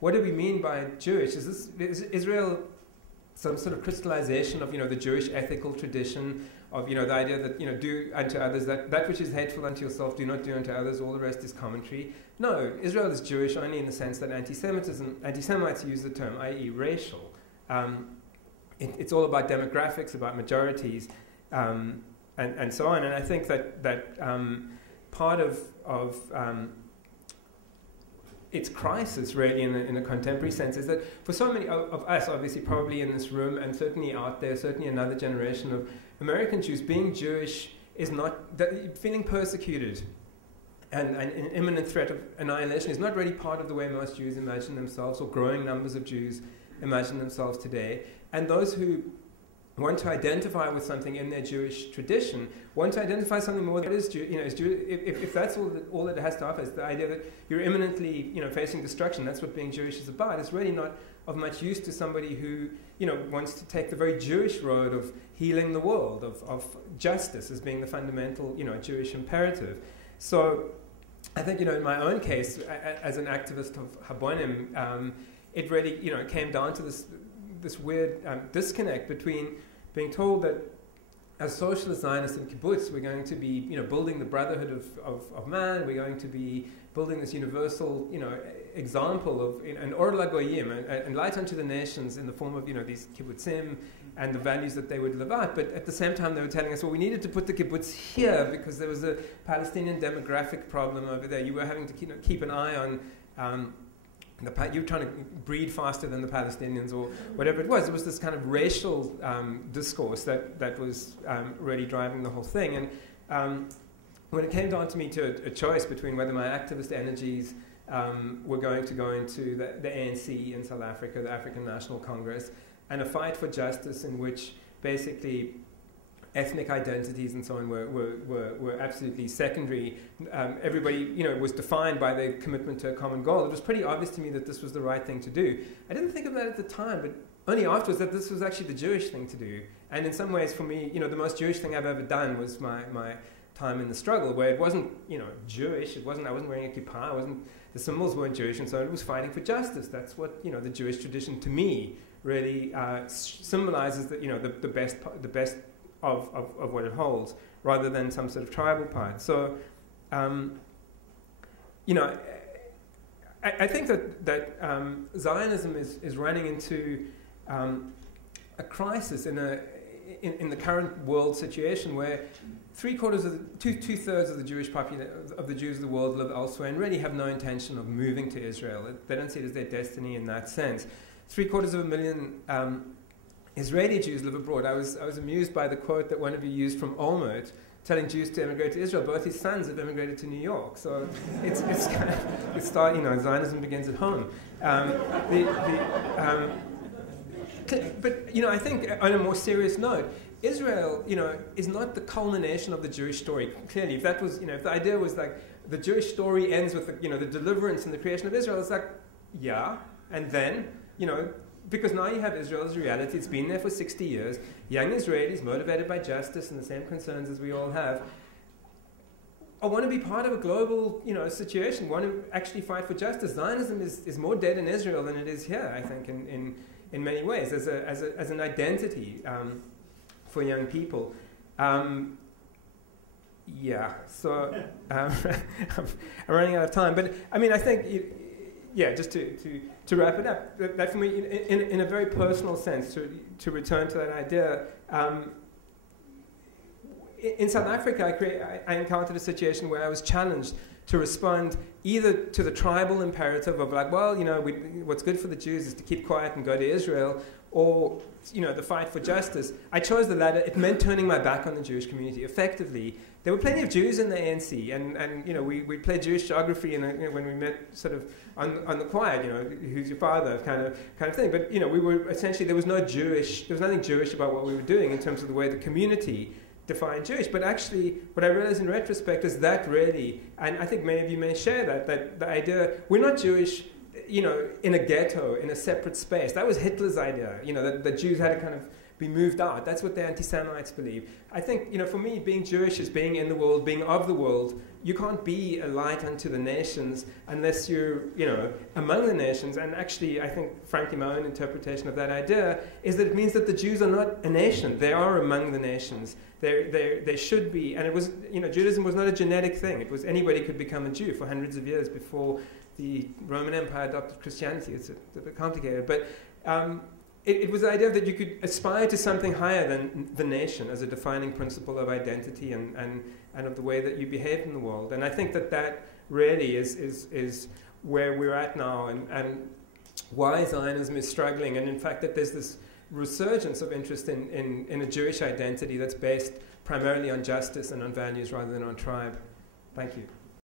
what do we mean by Jewish? Is Israel some sort of crystallization of, the Jewish ethical tradition of, the idea that, do unto others that which is hateful unto yourself, do not do unto others, all the rest is commentary? No, Israel is Jewish only in the sense that anti-Semites use the term, i.e. racial. It's all about demographics, about majorities, and so on. And I think that part of its crisis, really, in a contemporary sense, is that for so many of us, obviously, probably in this room, and certainly out there, certainly another generation of American Jews, being Jewish is not, feeling persecuted and an imminent threat of annihilation is not really part of the way most Jews imagine themselves, or growing numbers of Jews imagine themselves today. And those who want to identify with something in their Jewish tradition, want to identify something more that is if that's all that it has to offer, is the idea that you're imminently, facing destruction. That's what being Jewish is about. It's really not of much use to somebody who, wants to take the very Jewish road of healing the world, of justice as being the fundamental, Jewish imperative. So I think, in my own case, as an activist of Habonim, it really, came down to this weird disconnect between being told that as socialist Zionists in kibbutz, we're going to be, building the brotherhood of man, we're going to be building this universal, example of an or lagoyim, and light unto the nations in the form of, these kibbutzim and the values that they would live out. But at the same time, they were telling us, well, we needed to put the kibbutz here because there was a Palestinian demographic problem over there. You were having to keep an eye on you were trying to breed faster than the Palestinians, or whatever it was. It was this kind of racial discourse that was really driving the whole thing. And when it came down to me to a choice between whether my activist energies were going to go into the ANC in South Africa, the African National Congress, and a fight for justice in which basically ethnic identities and so on were absolutely secondary. Everybody, was defined by their commitment to a common goal. It was pretty obvious to me that this was the right thing to do. I didn't think of that at the time, but only afterwards that this was actually the Jewish thing to do. And in some ways, for me, the most Jewish thing I've ever done was my time in the struggle, where it wasn't, Jewish. I wasn't wearing a kippah. The symbols weren't Jewish, and so it was fighting for justice. That's what the Jewish tradition, to me, really symbolizes. That the best of what it holds, rather than some sort of tribal part. So, I think that Zionism is running into a crisis in the current world situation, where two-thirds of the Jewish of the Jews of the world live elsewhere and really have no intention of moving to Israel. They don't see it as their destiny in that sense. 750,000 Israeli Jews live abroad. I was amused by the quote that one of you used from Olmert, telling Jews to immigrate to Israel. Both his sons have immigrated to New York, so it's kind of Zionism begins at home. But I think on a more serious note, Israel, is not the culmination of the Jewish story. Clearly, if that was, if the idea was like the Jewish story ends with the deliverance and the creation of Israel, it's like, yeah, and then, because now you have Israel as a reality. It's been there for 60 years. Young Israelis, motivated by justice and the same concerns as we all have, I want to be part of a global, situation. Want to actually fight for justice. Zionism is more dead in Israel than it is here, I think, in many ways, as an identity for young people. Yeah. So I'm running out of time, but I think. Just to wrap it up, that for me, in a very personal sense, to return to that idea, in South Africa, I encountered a situation where I was challenged to respond either to the tribal imperative of like, well, what's good for the Jews is to keep quiet and go to Israel, or the fight for justice. I chose the latter. It meant turning my back on the Jewish community. Effectively, there were plenty of Jews in the ANC, and we played Jewish geography when we met sort of on the quiet, who's your father kind of thing. But we were essentially, there was nothing Jewish about what we were doing in terms of the way the community defined Jewish. But actually, what I realized in retrospect is that really, and I think many of you may share that the idea, we're not Jewish, in a ghetto, in a separate space. That was Hitler's idea, that Jews had to kind of be moved out. That's what the anti-Semites believe. I think, you know, for me, being Jewish is being in the world, being of the world. You can't be a light unto the nations unless you're, you know, among the nations. And actually, I think, frankly, my own interpretation of that idea is that it means that the Jews are not a nation. They are among the nations. They should be. And it was, you know, Judaism was not a genetic thing. It was anybody could become a Jew for hundreds of years before the Roman Empire adopted Christianity. It's a bit complicated. But it was the idea that you could aspire to something higher than the nation as a defining principle of identity and of the way that you behave in the world. And I think that really is where we're at now and why Zionism is struggling. And in fact, that there's this resurgence of interest in a Jewish identity that's based primarily on justice and on values rather than on tribe. Thank you.